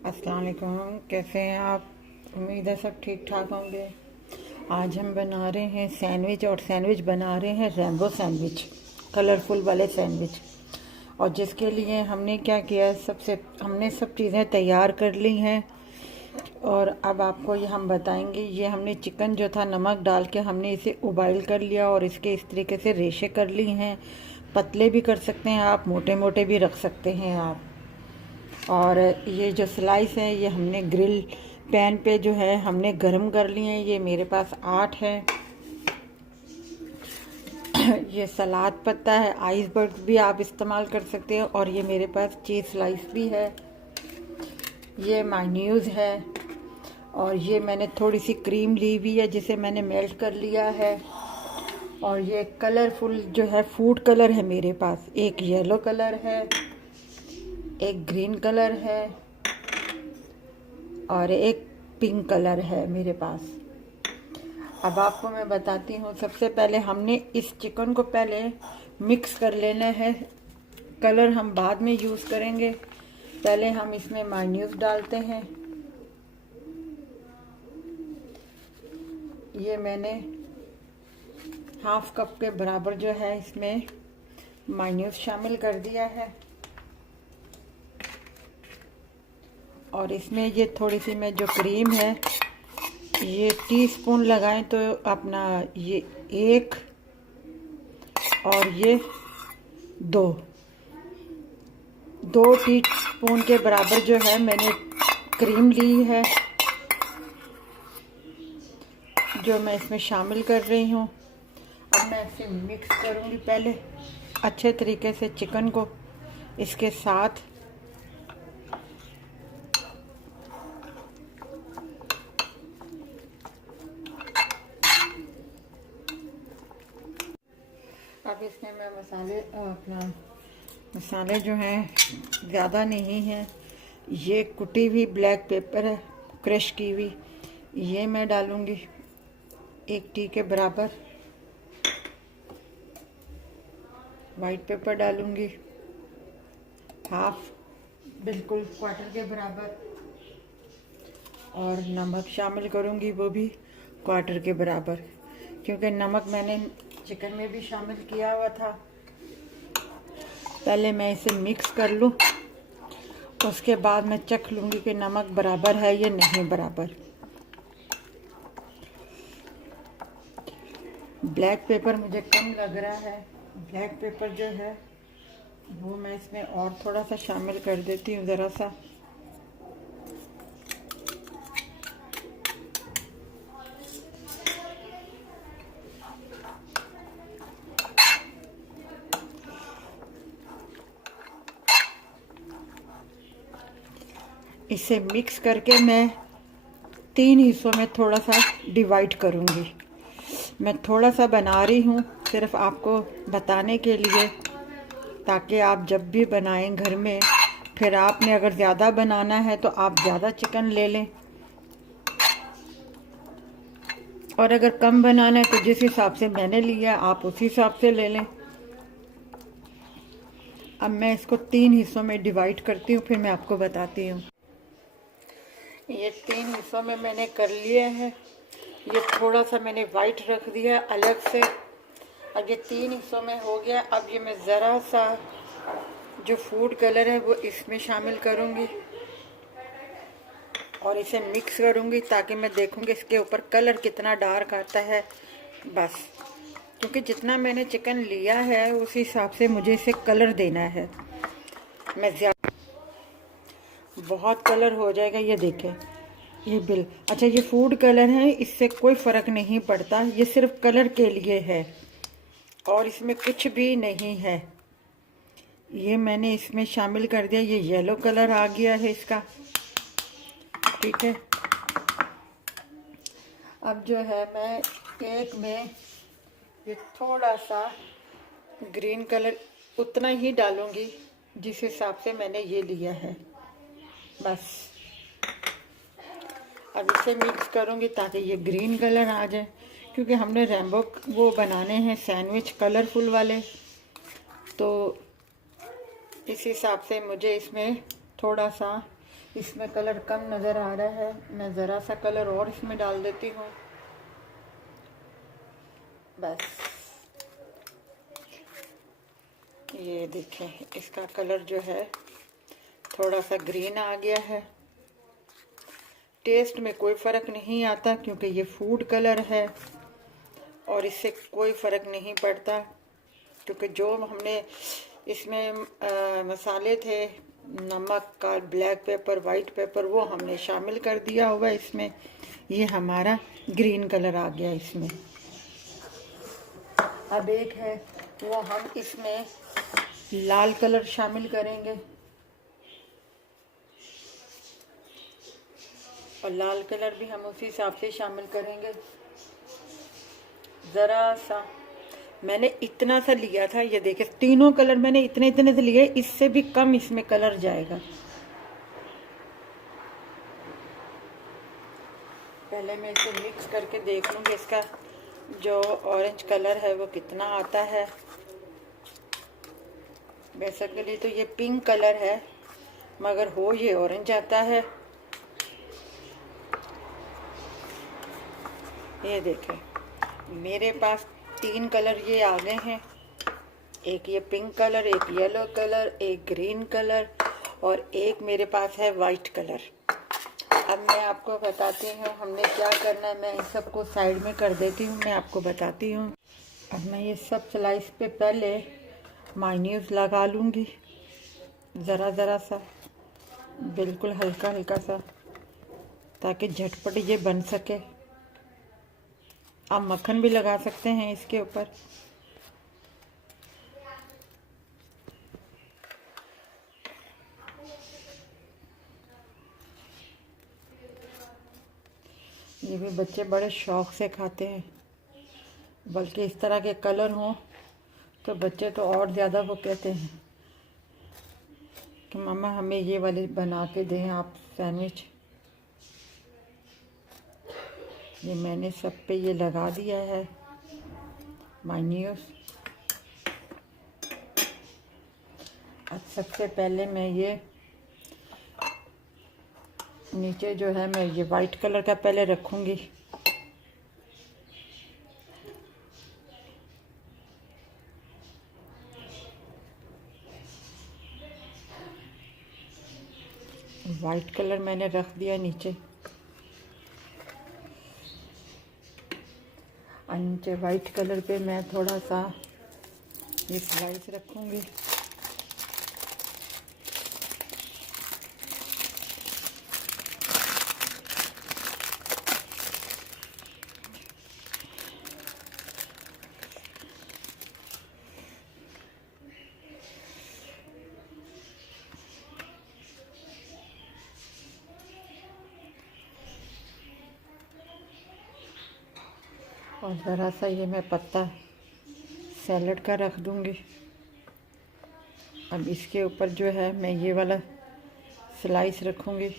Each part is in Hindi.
अस्सलाम वालेकुम। कैसे हैं आप? उम्मीद है सब ठीक ठाक होंगे। आज हम बना रहे हैं सैंडविच, और सैंडविच बना रहे हैं रैम्बो सैंडविच, कलरफुल वाले सैंडविच। और जिसके लिए हमने क्या किया है, हमने सब चीज़ें तैयार कर ली हैं। और अब आपको ये हम बताएंगे। ये हमने चिकन जो था नमक डाल के हमने इसे उबाइल कर लिया और इसके इस तरीके से रेशे कर ली हैं। पतले भी कर सकते हैं आप, मोटे मोटे भी रख सकते हैं आप। और ये जो स्लाइस है ये हमने ग्रिल पैन पे जो है हमने गरम कर लिए हैं। ये मेरे पास 8 है। ये सलाद पत्ता है, आइसबर्ग भी आप इस्तेमाल कर सकते हैं। और ये मेरे पास चीज़ स्लाइस भी है। ये मायोनीज है। और ये मैंने थोड़ी सी क्रीम ली हुई है जिसे मैंने मेल्ट कर लिया है। और ये कलरफुल जो है फूड कलर है मेरे पास। एक येलो कलर है, एक ग्रीन कलर है और एक पिंक कलर है मेरे पास। अब आपको मैं बताती हूँ। सबसे पहले हमने इस चिकन को पहले मिक्स कर लेना है। कलर हम बाद में यूज़ करेंगे। पहले हम इसमें मायोनीज डालते हैं। ये मैंने हाफ कप के बराबर जो है इसमें मायोनीज शामिल कर दिया है। और इसमें ये थोड़ी सी मैं जो क्रीम है ये टीस्पून लगाएं तो अपना ये 1 और ये 2 टीस्पून के बराबर जो है मैंने क्रीम ली है, जो मैं इसमें शामिल कर रही हूँ। अब मैं इसे मिक्स करूँगी पहले अच्छे तरीके से चिकन को इसके साथ। अब इसमें मैं मसाले जो हैं ज़्यादा नहीं हैं। ये कुटी हुई ब्लैक पेपर है, क्रश की हुई, ये मैं डालूँगी 1 टी के बराबर। वाइट पेपर डालूँगी हाफ, बिल्कुल क्वार्टर के बराबर। और नमक शामिल करूँगी वो भी क्वार्टर के बराबर, क्योंकि नमक मैंने चिकन में भी शामिल किया हुआ था। पहले मैं इसे मिक्स कर लूँ, उसके बाद मैं चख लूँगी कि नमक बराबर है या नहीं बराबर। ब्लैक पेपर मुझे कम लग रहा है। ब्लैक पेपर जो है वो मैं इसमें और थोड़ा सा शामिल कर देती हूँ, ज़रा सा। इसे मिक्स करके मैं 3 हिस्सों में थोड़ा सा डिवाइड करूँगी। मैं थोड़ा सा बना रही हूँ सिर्फ आपको बताने के लिए, ताकि आप जब भी बनाएं घर में, फिर आपने अगर ज़्यादा बनाना है तो आप ज़्यादा चिकन ले लें, और अगर कम बनाना है तो जिस हिसाब से मैंने लिया आप उसी हिसाब से ले लें। अब मैं इसको 3 हिस्सों में डिवाइड करती हूँ, फिर मैं आपको बताती हूँ। ये 3 हिस्सों में मैंने कर लिए हैं। ये थोड़ा सा मैंने वाइट रख दिया अलग से। अब ये 3 हिस्सों में हो गया। अब ये मैं ज़रा सा जो फूड कलर है वो इसमें शामिल करूँगी और इसे मिक्स करूँगी, ताकि मैं देखूँगी इसके ऊपर कलर कितना डार्क आता है। बस, क्योंकि जितना मैंने चिकन लिया है उस हिसाब से मुझे इसे कलर देना है। मैं बहुत कलर हो जाएगा, ये देखें। ये अच्छा, ये फूड कलर है, इससे कोई फ़र्क नहीं पड़ता। ये सिर्फ कलर के लिए है और इसमें कुछ भी नहीं है। ये मैंने इसमें शामिल कर दिया। ये येलो कलर आ गया है इसका, ठीक है। अब जो है मैं एक में ये थोड़ा सा ग्रीन कलर उतना ही डालूंगी जिस हिसाब से मैंने ये लिया है। बस अब इसे मिक्स करूंगी ताकि ये ग्रीन कलर आ जाए, क्योंकि हमने रैम्बो वो बनाने हैं सैंडविच कलरफुल वाले, तो इस हिसाब से मुझे इसमें थोड़ा सा इसमें कलर कम नज़र आ रहा है, मैं ज़रा सा कलर और इसमें डाल देती हूँ बस। ये देखें, इसका कलर जो है थोड़ा सा ग्रीन आ गया है। टेस्ट में कोई फ़र्क नहीं आता क्योंकि ये फूड कलर है और इससे कोई फ़र्क नहीं पड़ता, क्योंकि जो हमने इसमें मसाले थे, नमक का, ब्लैक पेपर, वाइट पेपर, वो हमने शामिल कर दिया हुआ इसमें। ये हमारा ग्रीन कलर आ गया इसमें। अब एक है वो हम इसमें लाल कलर शामिल करेंगे और लाल कलर भी हम उसी हिसाब से शामिल करेंगे। ज़रा सा मैंने इतना सा लिया था, ये देखिए तीनों कलर मैंने इतने इतने से लिए, इससे भी कम इसमें कलर जाएगा। पहले मैं इसे मिक्स करके देख लूँगी इसका जो ऑरेंज कलर है वो कितना आता है। बेसिकली तो ये पिंक कलर है मगर हो ये ऑरेंज आता है। ये देखें, मेरे पास 3 कलर ये आ गए हैं, एक ये पिंक कलर, एक येलो कलर, एक ग्रीन कलर और एक मेरे पास है वाइट कलर। अब मैं आपको बताती हूँ हमने क्या करना है। मैं इन सबको साइड में कर देती हूँ, मैं आपको बताती हूँ। अब मैं ये सब स्लाइस पे पहले मायोनीज लगा लूँगी, ज़रा ज़रा सा, बिल्कुल हल्का हल्का सा, ताकि झटपट ये बन सके। आप मक्खन भी लगा सकते हैं इसके ऊपर। ये भी बच्चे बड़े शौक़ से खाते हैं, बल्कि इस तरह के कलर हों तो बच्चे तो और ज़्यादा वो कहते हैं कि मम्मा हमें ये वाले बना के दें आप सैंडविच। ये मैंने सब पे ये लगा दिया है मायोनीज। अब सबसे पहले मैं ये नीचे जो है मैं ये वाइट कलर का पहले रखूँगी। वाइट कलर मैंने रख दिया नीचे, और नीचे वाइट कलर पे मैं थोड़ा सा ये स्लाइस रखूँगी। और ज़रा सा ये मैं पत्ता सैलड का रख दूँगी। अब इसके ऊपर जो है मैं ये वाला स्लाइस रखूँगी।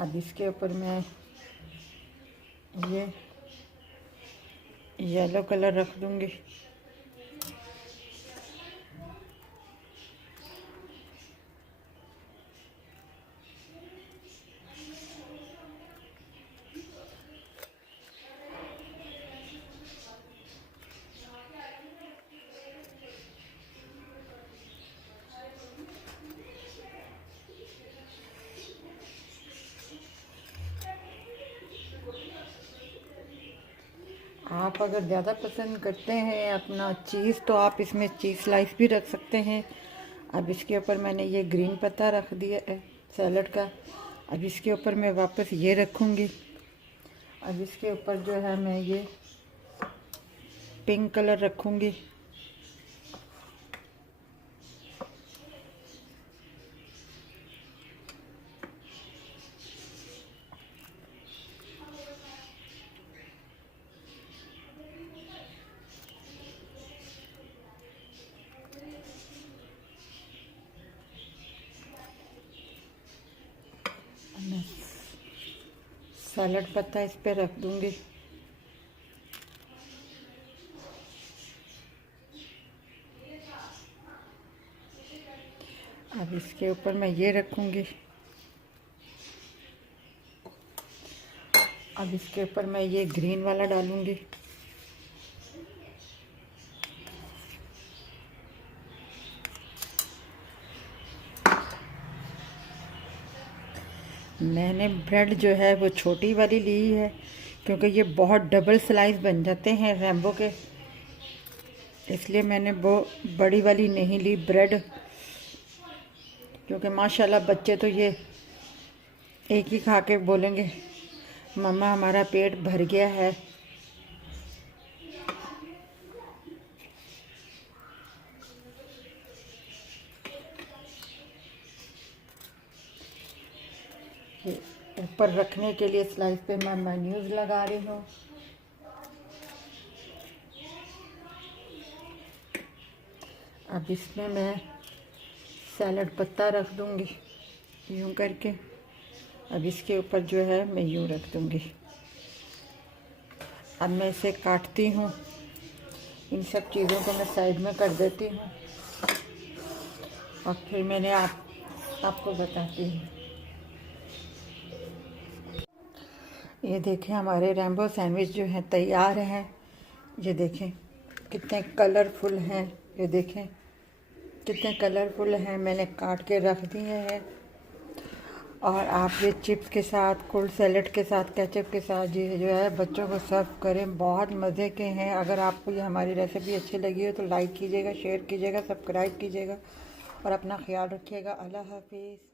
अब इसके ऊपर मैं ये येलो कलर रख दूँगी। आप अगर ज़्यादा पसंद करते हैं अपना चीज़ तो आप इसमें चीज़ स्लाइस भी रख सकते हैं। अब इसके ऊपर मैंने ये ग्रीन पत्ता रख दिया है सैलड का। अब इसके ऊपर मैं वापस ये रखूँगी। अब इसके ऊपर जो है मैं ये पिंक कलर रखूँगी। सैलड पत्ता इस पे रख दूँगी। अब इसके ऊपर मैं ये रखूँगी। अब इसके ऊपर मैं ये ग्रीन वाला डालूँगी। मैंने ब्रेड जो है वो छोटी वाली ली है, क्योंकि ये बहुत डबल स्लाइस बन जाते हैं रैम्बो के, इसलिए मैंने वो बड़ी वाली नहीं ली ब्रेड। क्योंकि माशाल्लाह बच्चे तो ये एक ही खा के बोलेंगे मम्मा हमारा पेट भर गया है। ऊपर रखने के लिए स्लाइस पे मैं मेयोनीज लगा रही हूँ। अब इसमें मैं सैलड पत्ता रख दूँगी यूँ करके। अब इसके ऊपर जो है मैं यूँ रख दूँगी। अब मैं इसे काटती हूँ, इन सब चीज़ों को मैं साइड में कर देती हूँ और फिर मैंने आपको बताती हूँ। ये देखें हमारे रैम्बो सैंडविच जो हैं तैयार हैं। ये देखें कितने कलरफुल हैं, ये देखें कितने कलरफुल हैं। मैंने काट के रख दिए हैं और आप ये चिप्स के साथ, कोल्ड सैलेड के साथ, केचप के साथ ये जो है बच्चों को सर्व करें, बहुत मज़े के हैं। अगर आपको ये हमारी रेसिपी अच्छी लगी हो तो लाइक कीजिएगा, शेयर कीजिएगा, सब्सक्राइब कीजिएगा और अपना ख्याल रखिएगा। अल्लाह हाफिज़।